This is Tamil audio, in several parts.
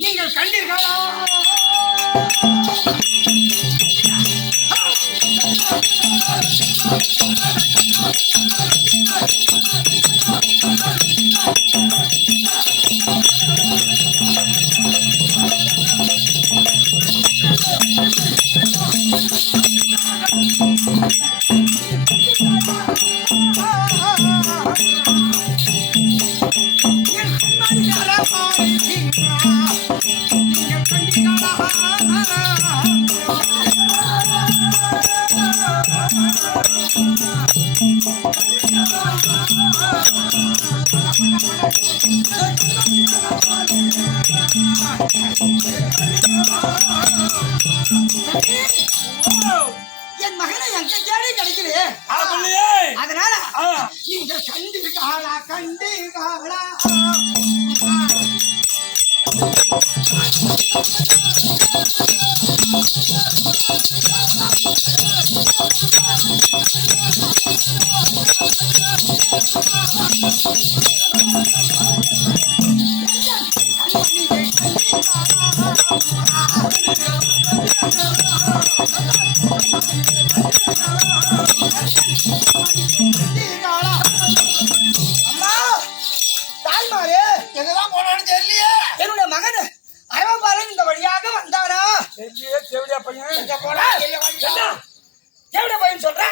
நீங்கள் கண்டீர்களா? என் மகனை எங்க தேடி கிடைக்கிறேன். அதனால நீங்க கண்டிருக்காளா கண்டிருக்காளா? என்னுடைய மகன் அரவபாலன் இந்த வழியாக வந்தானா? பையன் சொல்ற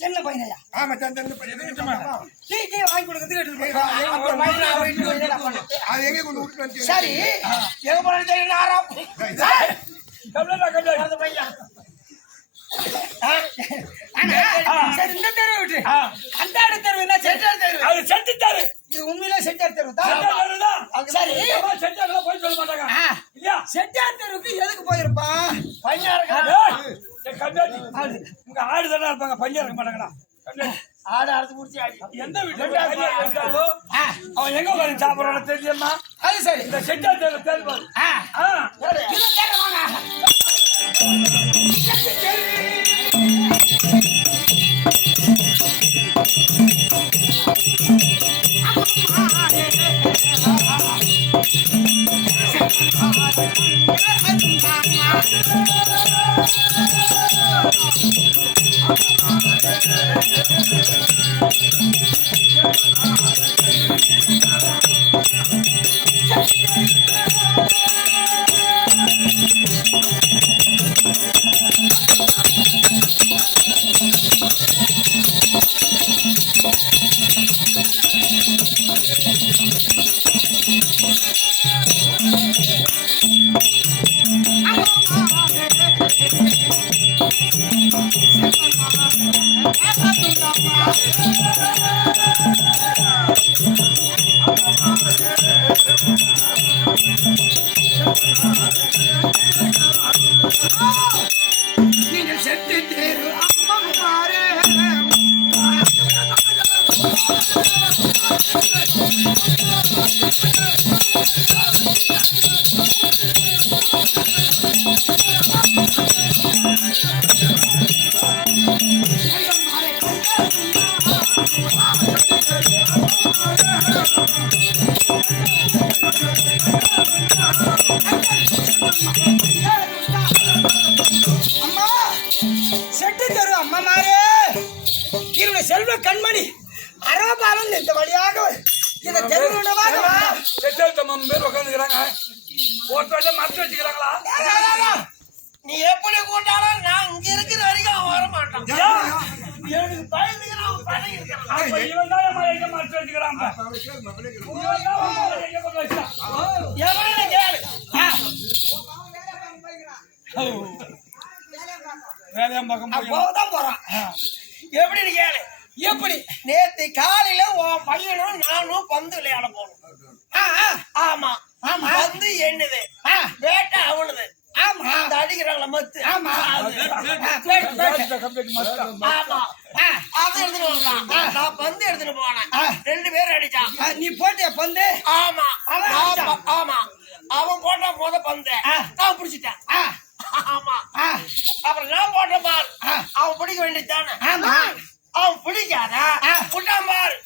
சின்ன பையனையா? வாங்கி கொடுக்கறதுக்கு சரி. எங்க போன இந்த தெருவு விட்டு அந்த தெருவு என்ன செட்டார் தெருவு? அது செட்டு தெரு. இது உண்மையிலே செட்டார் தெருவு தான். சரி, போய் சொல்ல மாட்டாங்க. செட்டார் தெருவுக்கு எதுக்கு போயிருப்பான்? உங்க ஆடு தானே இருப்பாங்க, பையன் இருக்க மாட்டாங்களா? ஆடு அறுத்து முடிச்சு எந்த வீட்டுல அவன் எங்க உட்காந்து சாப்பிடறான்னு தெரியுமா? அது சரி, இந்த செட்டார் தெருவு தெரியுமா? நீங்கள் செட்டு தேரு அம்மாரே செல்வ கண்மணி அரவபாலன் இந்த வழியாக இந்த தெருவுடமாக பேர் உட்காந்துக்கிறாங்க. மறைச்சு வச்சுக்கிறாங்களா? நீ எப்படி கூட்டாலும் நான் இங்க இருக்கிற வரைக்கும் அவன் வர மாட்டான். எனக்கு பயந்துக்கிறான், மறைச்சு வச்சுக்கிறான். வேலையாம் போறான். எப்படின்னு கேளு. எப்படி நேத்து காலையில உன் பையனும் நானும் பந்து விளையாட போனோம். ஆமா ஆமா, பந்து என்னது, வேட்டை அவனுது. ஆமா, அந்த அடிக்கிறாங்கள மத்து. ஆமா, அது எடுத்துட்டு வரலாம். நான் பந்து எடுத்துட்டு போனேன். 2 பேரும் அடிச்சான். நீ போட்டிய பந்து? ஆமா ஆமா, அவன் போட்டா போத பந்து நான் பிடிச்சிட்டேன். ஆமா, அப்புறம் நான் போட்ட பால் அவன் பிடிக்க வேண்டியதானே. அவன் பிடிக்காதா புட்டாம்பாரு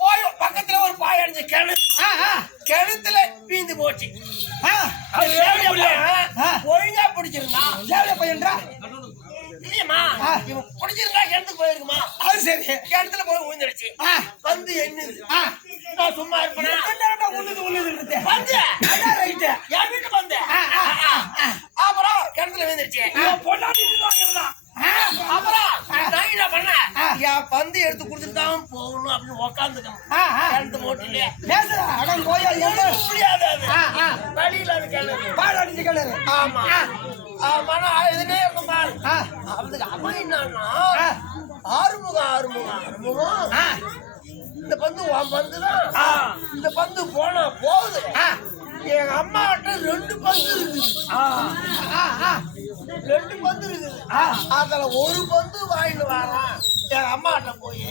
போய் பக்கத்துல ஒரு பாய் அடிச்ச கிணத்துல வீந்து போச்சு. ஒழுங்கா பிடிச்சிருந்தா பையன்றா இல்லையம்மா இவன் பிடிச்சிருந்தா கிணத்துக்கு போயிருக்குமா? அது சரி கிணத்துல போய் விழுந்துடுச்சு. வந்து என்னது நான் சும்மா இருப்பேன் உள்ளது வந்து என் வீட்டு வந்து அப்புறம் கிணத்துல விழுந்துருச்சு. அப்புறம் நான் என்ன பண்ண என் பந்து எடுத்து கொடுத்துட்டு தான் போகணும் அப்படின்னு உக்காந்துக்கணும். போட்டு முடியாது வழியில கிணறு. ஆமா ஆமா இதுனே இருக்கும் பாரு. அவனுக்கு அவன் என்னன்னா ஆறுமுகம் இந்த பந்து உன் பந்து தான். இந்த பந்து போனா போகுது. எங்க அம்மா கிட்ட 2 பந்து இருக்குது. 2 பந்து இருக்குது. அதுல ஒரு பந்து வாங்கிட்டு வரான் எங்க அம்மா கிட்ட போய்.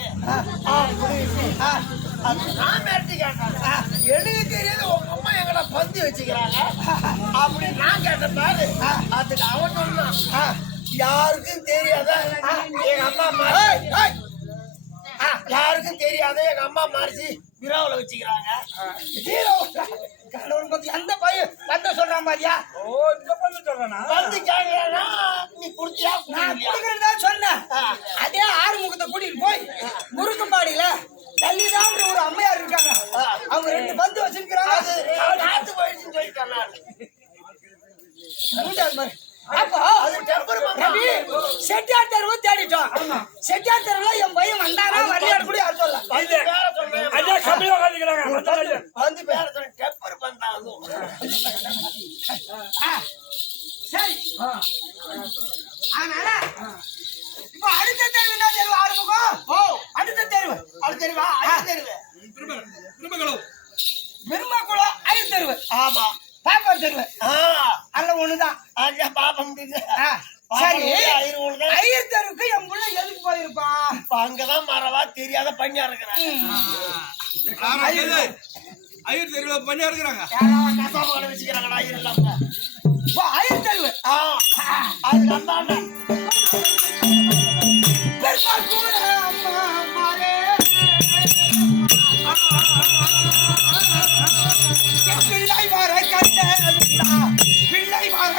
நான் மிரட்டி கேட்டேன், எனக்கு தெரியாது உங்க அம்மா எங்கடா பந்து வச்சுக்கிறாங்க அப்படின்னு நான் கேட்டேன் பாரு. அதுக்கு அவன் சொன்னான், யாருக்கும் தெரியாத எங்க அம்மா யாருக்கும் தெரியாத எங்க அம்மா மறைச்சு விராவில வச்சுக்கிறாங்க. அந்த பையன் பந்த சொல்றான் பாரியா? வந்து கேட்கறா நீ குடிச்சியா? நான் குடுக்கறதா சொன்னேன். அதே ஆறுமுகத்தை கூட்டிட்டு போய் முருகம்பாடியில தள்ளிதான் ஒரு அம்மையார் இருக்காங்க. அவங்க 2 பந்து வச்சிருக்கிறாங்க. நாத்து போயிடுச்சுன்னு சொல்லிட்டாங்க. அப்போ செட்டியார் தெருவு தேடிட்டோம். செட்டியார் தெருவுல என் பையன் வந்தானா வரலையாடு கூட யாரும் சொல்ல. வந்து பேர சொன்ன டெப்பர் பண்றாங்க. சரி அதனால இப்ப அடுத்த தெருவு என்ன தெருவு? ஆறுமுகம். அடுத்த தெருவு பெருமாக்குளம் ஐயர் தெருவு. ஆமா பாப்பார் தெருவு. அல்ல ஒண்ணுதான் பாப்பா முடியுது. சரி ஐயர் தெருவுக்கு என் புள்ள எதுக்கு போயிருப்பான்? அங்கதான் மரவா தெரியாத பண்ணியா இருக்கிறான். ஐயர் தெருவுல பண்ணியா இருக்கிறாங்க. வச்சுக்கிறாங்கடா ஐயர் எல்லாம். ஐயர் தெருவு அது நந்தாண்ட பிள்ளை வர கண்ட பிள்ளை வர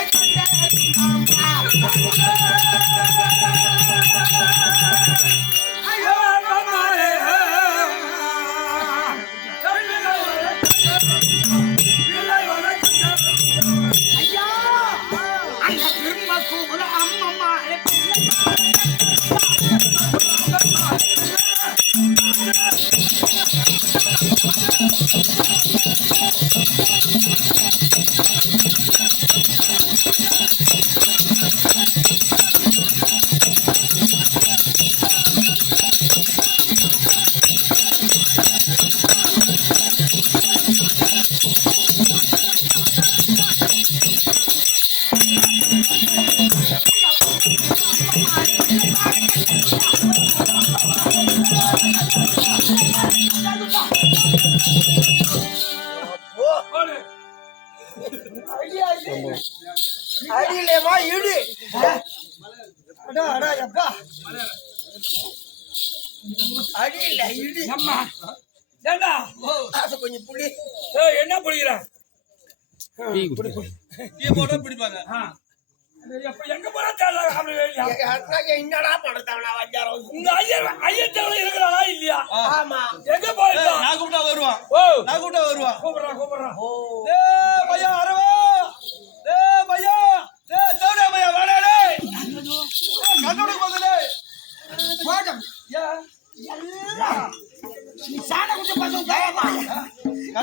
ஐயா அந்த திரும்ப கூட அம்மம்மா அடியிலேமா இடு. அடியில இடு. கொஞ்சம் புளி என்ன புடிக்கிறான் பிடிப்பாங்க. எங்க போறா என்னடா படுத்தாவனா வஞ்சாரம் உங்க ஐயர் இருக்கிறாளா இல்லையா? ஆமா எங்க போயிருக்கா? நான் கூப்பிட்டா வருவான். ஓ நான் கூப்பிட்டா வருவான். கூப்பிடுறான் பையன்